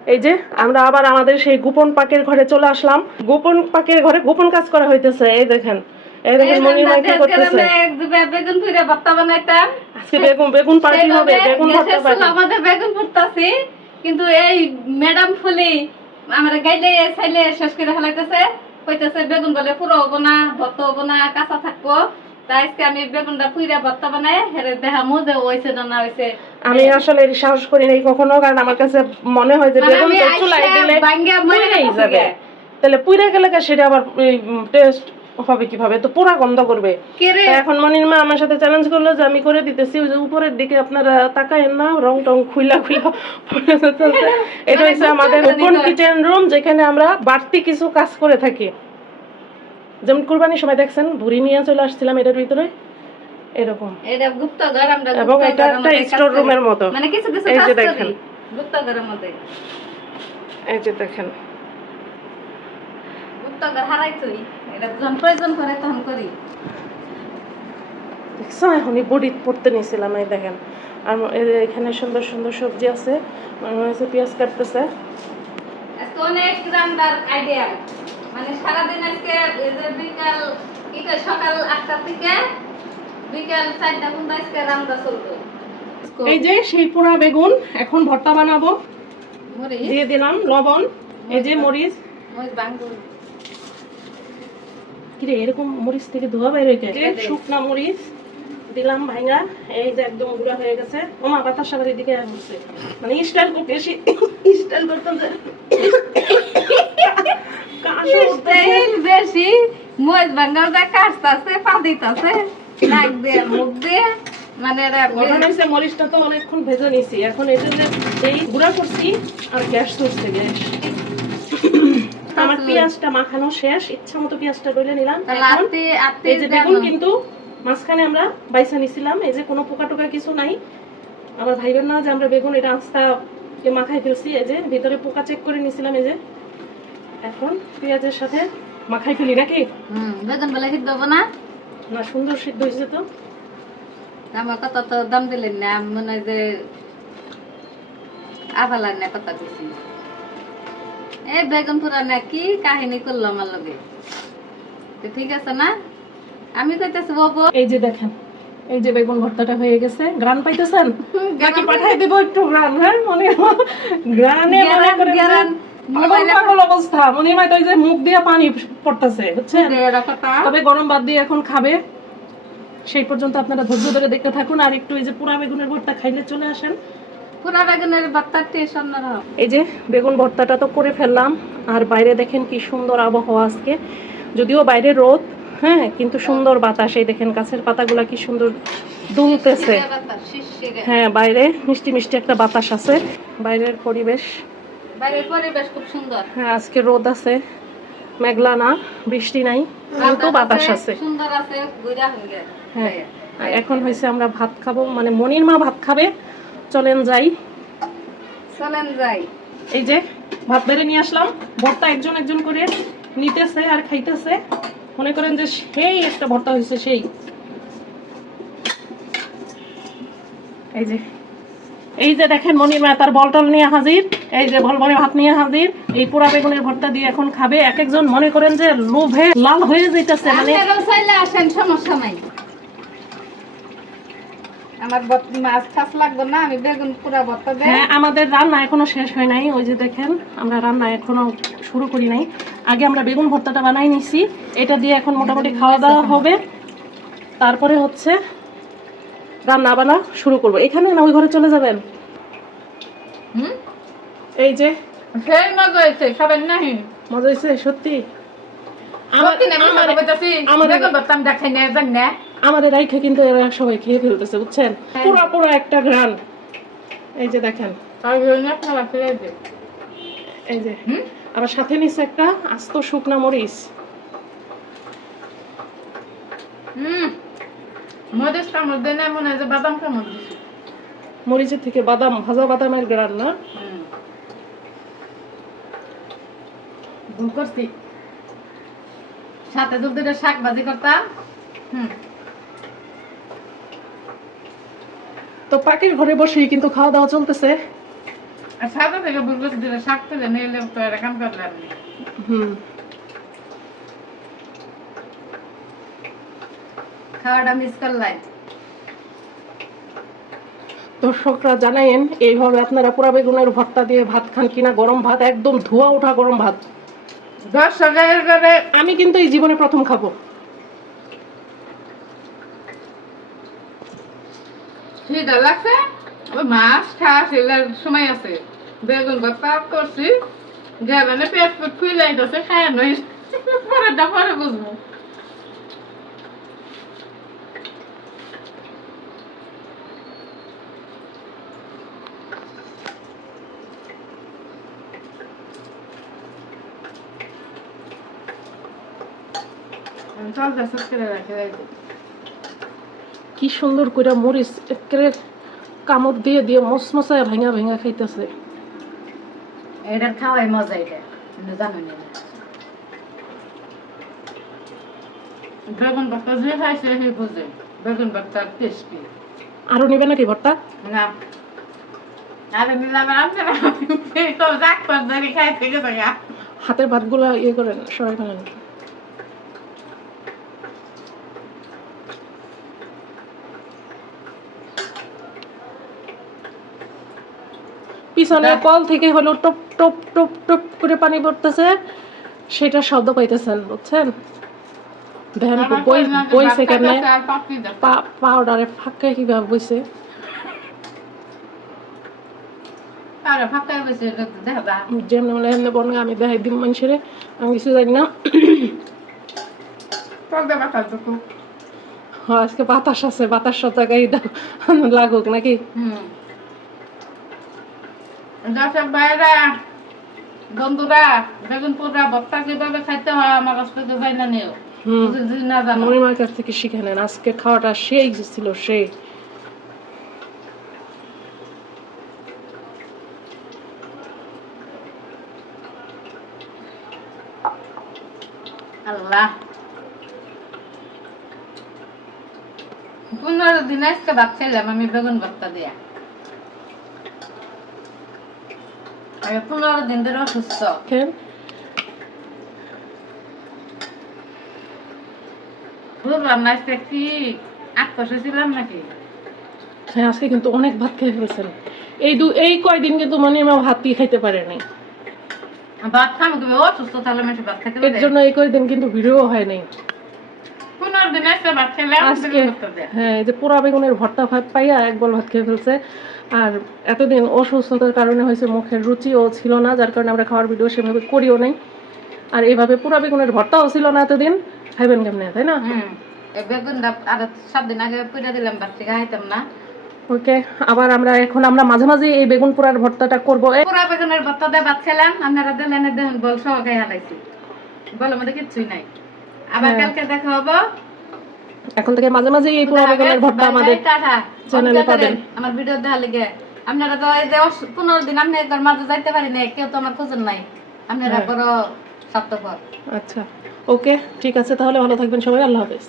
এই যে আমরা আবার আমাদের সেই গোপন পাকের ঘরে চলে আসলাম। গোপন পাকের ঘরে গোপন কাজ করা হইতেছে। এই দেখেন মনির মা কি করতেছে। বেগুন পুরে ভর্তা বানাইতাম আজকে বেগুন পার্টি হবে, বেগুন ভর্তা পার্টি। আমাদের বেগুন ফুটতাছি, কিন্তু এই ম্যাডাম ফুলি আমরা গাইলে ছাইলে শেষ করে ফেলাইতেছে, কইতেছে বেগুন বলে পুরো হবো না, ভর্তা হবো না, কাঁচা থাকবো। তাই আজকে আমি বেগুনটা পুইরা ভর্তা বানাই হেরে দেখামু যে হইছে না হইছে। আমি আসলে এর সাহস করি নাই কখনো, কারণ আমার কাছে মনে হয় যে বেগুন তো চুলায় দিলে পুড়েই যাবে, তাহলে পুড়ে গেলে সেটা আবার টেস্ট হবে কিভাবে, তো পুরা গন্ধ করবে। এখন মনির মা আমার সাথে চ্যালেঞ্জ করলো যে আমি করে দিতেছি, ওই যে উপরের দিকে আপনারা তাকায়েন না, রং টং খুইলা পড়ে যেতেছে। এটা হচ্ছে আমাদের ওপেন কিচেন রুম, যেখানে আমরা বাড়তি কিছু কাজ করে থাকি। যেমন কুরবানির সময় দেখছেন ভুড়ি নিয়ে চলে আসছিলাম এটার ভিতরে, এরকম। এটা গুপ্তঘর, আমরা এবং এটা একটা স্টোর রুমের মতো। মানে কিছু কিছু এই কাজ যে করি দেখেন গুপ্তঘরের মধ্যে। এই যে দেখেন গুপ্তঘর হারাইছই, এটা যখন প্রয়োজন করে তখন করি। দেখছো এখনই বডি পড়তে নিয়েছিলাম। এই দেখেন, আর এখানে সুন্দর সুন্দর সবজি আছে, মনে হয়েছে পেঁয়াজ কাটতেছে। আজকে অনেক রান্নার আইডিয়া, মানে সারাদিন আজকে এই যে বিকাল সকাল 8টা থেকে বিকাল 4টা পর্যন্ত আজকে রান্না চলবে। এই যে সেই পোড়া বেগুন এখন ভর্তা বানাবো, দিয়ে দিলাম লবণ, এই যে মরিচ। কিরে এরকম মরিচ থেকে ধোয়া বের হয়ে গেছে, শুকনা মরিচ দিলাম ভাঙা, এই যে একদম গুঁড়া হয়ে গেছে। ওমা বাতাস আবার এদিকে আসছে, মানে স্টাইল করতে স্টাইল করতাম বেশি মরিচ ভাঙাটা কাটতাছে, পাদিতাছে নাক দিয়ে মুখ দিয়ে, মানে মরিচটা তো অনেকক্ষণ ভেজে নিছি, এখন এটা যে এই গুঁড়া করছি আর গ্যাস চলছে, গ্যাস। আমার পেঁয়াজটা মাখানো শেষ, ইচ্ছা মতো পেঁয়াজটা ডলে নিলাম। এই যে বেগুন কিন্তু মাঝখানে আমরা বাইসা নিছিলাম, এই যে কোনো পোকা টোকা কিছু নাই। আবার ভাইবেন না যে আমরা বেগুন এটা আস্তা মাখাই ফেলছি, এই যে ভিতরে পোকা চেক করে নিছিলাম। এই যে এখন পেঁয়াজের সাথে মাখাই ফেলি নাকি। বেগুন বলে সিদ্ধ হবো না, না সুন্দর সিদ্ধ হয়েছে তো। আমার কত তো দাম দিলেন না, মনে হয় যে আভালার না কথা দিছি। এই বেগুন পুরা না কি কাহিনী করলো আমার লগে, ঠিক আছে না? আমি কইতেছি বাবু, এই যে দেখেন এই যে বেগুন ভর্তাটা হয়ে গেছে। গ্রান পাইতেছেন নাকি পাঠাই দেব একটু গ্রান? হ্যাঁ মনে গ্রানে পাগল অবস্থা। মনে হয় তো এই যে মুখ দিয়ে পানি পড়তেছে, বুঝছেন? তবে গরম বাদ দিয়ে এখন খাবে, সেই পর্যন্ত আপনারা ধৈর্য ধরে দেখতে থাকুন। আর একটু এই যে পুরা বেগুনের ভর্তা খাইলে চলে আসেন। পুরা বেগুনের ভর্তার টেস্ট অন্যরকম। এই যে বেগুন ভর্তাটা তো করে ফেললাম, আর বাইরে দেখেন কি সুন্দর আবহাওয়া আজকে, যদিও বাইরে রোদ, হ্যাঁ কিন্তু সুন্দর বাতাস। এই দেখেন গাছের পাতাগুলা কি সুন্দর দুলতেছে। হ্যাঁ বাইরে মিষ্টি মিষ্টি একটা বাতাস আছে, বাইরের পরিবেশ খুব সুন্দর। হ্যাঁ আজকে রোদ আছে, মেঘলা না, বৃষ্টি নাই, কিন্তু বাতাস আছে, সুন্দর আছে, ঘুরা হয়ে গেছে। হ্যাঁ এখন হয়েছে আমরা ভাত খাবো, মানে মনির মা ভাত খাবে। চলেন যাই। এই যে ভাত বেড়ে নিয়ে আসলাম, ভর্তা একজন একজন করে নিতেছে আর খাইতেছে। মনে করেন যে সেই একটা ভর্তা হয়েছে সেই। এই যে দেখেন মনির মা তার বলটল নিয়ে হাজির, এই যে ভলভলে ভাত নিয়ে হাজির। এই পোড়া বেগুনের ভর্তা দিয়ে এখন খাবে। এক একজন মনে করেন যে লোভে লাল হয়ে যাইতেছে, মানে আসেন সমস্যা নাই, আমার মাছ খাস লাগবে না, আমি বেগুন পুরা ভর্তা দেই। হ্যাঁ আমাদের রান্না এখনো শেষ হয় নাই, ওই যে দেখেন আমরা রান্না এখনো শুরু করি নাই। আগে আমরা বেগুন ভর্তাটা বানাই নিছি, এটা দিয়ে এখন মোটামুটি খাওয়া দাওয়া হবে, তারপরে হচ্ছে রান্না বান্না শুরু করবো। এখানে না ওই ঘরে চলে যাবেন। এই যে সেই মজা হয়েছে, সবাই নাহি মজা হয়েছে সত্যি। আমাদের রাইখে কিন্তু এরা সবাই খেয়ে ফেলতেছে, বুঝছেন? পুরা পুরা একটা ঘ্রাণ। এই যে দেখেন, এই যে আবার সাথে নিচ্ছে একটা আস্ত শুকনা মরিচ। মরিচের থেকে বাদাম, ভাজা বাদামের ঘ্রাণ না? সাথে যদি শাক ভাজি করতাম। তো পাখির ঘরে বসেই কিন্তু খাওয়া দাওয়া চলতেছে। আর সাদা থেকে বুলবুল দিলে শাক তুলে নিলে তো এটা কাম করলাম না। খাওয়াটা মিস করলাই। দর্শকরা জানাইন এইভাবে আপনারা পোড়া বেগুনের ভর্তা দিয়ে ভাত খান কিনা। গরম ভাত, একদম ধোয়া ওঠা গরম ভাত। দর্শকের করে আমি কিন্তু এই জীবনে প্রথম খাবো। খিদা লাগছে, ওই মাছ খাওয়া সেগুলোর সময় আছে। বেগুন ভর্তা করছি, যাবে পেট পেট ফুলে যাইতেছে, খায় নই পরে বুঝবো। চলতেছে করে রাখে যাইতে। কি সুন্দর করে মরিচ একেবারে কামড় দিয়ে দিয়ে মসমসায় ভেঙা ভেঙা খাইতেছে। এটার খাওয়াই মজা, এটা কিন্তু জানো না। বেগুন ভর্তা যে খাইছে সেই বুঝে বেগুন ভর্তার টেস্টি। আরো নেবে নাকি ভর্তা? না আরে নিলাম আপনারা তো যাক পর ধরে খাইতে গেছে গা। হাতের ভাতগুলো ইয়ে করেন, সরাই ফেলেন। পিছনে কল থেকে হলো টপ টপ টপ টপ করে পানি পড়তেছে, সেটা শব্দ পাইতেছেন, বুঝছেন? দেখেন বইছে কেমনে, পাউডারে ফাঁকা কিভাবে বইছে। আরে ফাঁকা বসে দেখা যেমনি বলে এমনি বনে আমি দেখাই দিম মানুষের, আমি কিছু জানি না। আজকে বাতাস আছে, বাতাস জায়গায় লাগুক নাকি। দর্শক ভাইরা বন্ধুরা, বেগুন পোড়া ভর্তা কিভাবে খাইতে হয় আমার কাছ থেকে যাই না নিও, যদি না জানো মনিমার কাছ থেকে শিখে নেন। আজকে খাওয়াটা সেই ছিল, সেই। আল্লাহ 15 দিন আজকে ভাত খেলাম আমি বেগুন ভর্তা দিয়া। 15 দিন ধরে অসুস্থ। বুঝলাম না আজকে কি আটকষে ছিলাম নাকি। হ্যাঁ, আজকে কিন্তু অনেক ভাত খেয়ে ফেলছেন। এই কয়দিন কিন্তু মনিমা ভাতই খাইতে পারেনি। ভাত খাবো তুমি অসুস্থ, তাহলে আমি ভাত খেতে এর জন্য এই কয়দিন কিন্তু ভিডিও হয় নাই। 15 দিন আজকে ভাত খেলাম আজকে হ্যাঁ, এই যে পোড়া বেগুনের ভর্তা ভাত পাইয়া এক বল ভাত খেয়ে ফেলছে। আর এতদিন অসুস্থতার কারণে হয়েছে মুখের রুচিও ছিল না, যার কারণে আমরা খাওয়ার ভিডিও সেভাবে করিও নাই। আর এইভাবে পোড়া বেগুনের ভর্তাও ছিল না এতদিন, খাইবেন কেমনে, তাই না? বেগুনটা আর 7 দিন আগে পুড়ে দিলাম, ভাত থেকে খাইতাম না। ওকে, আবার আমরা মাঝে মাঝে এই বেগুন পোড়ার ভর্তাটা করবো। পুরা বেগুনের ভর্তা দিয়ে ভাত খেলাম, আপনারা দিলেন বল সহ খাই হালাইছি, বল আমাদের কিচ্ছুই নাই। আবার কালকে দেখা হবো। এখন থেকে মাঝে মাঝে এই পোড়া বেগুনের ভর্তা আমাদের চ্যানেলে পাবেন। আমার ভিডিও দেখা লাগে আপনারা তো এই যে 15 দিন আপনি একবার মাঝে যাইতে পারি না, কেউ তো আমার খোঁজেন নাই, আপনারা বড় স্বার্থপর। আচ্ছা, ওকে, ঠিক আছে, তাহলে ভালো থাকবেন সবাই। আল্লাহ হাফেজ।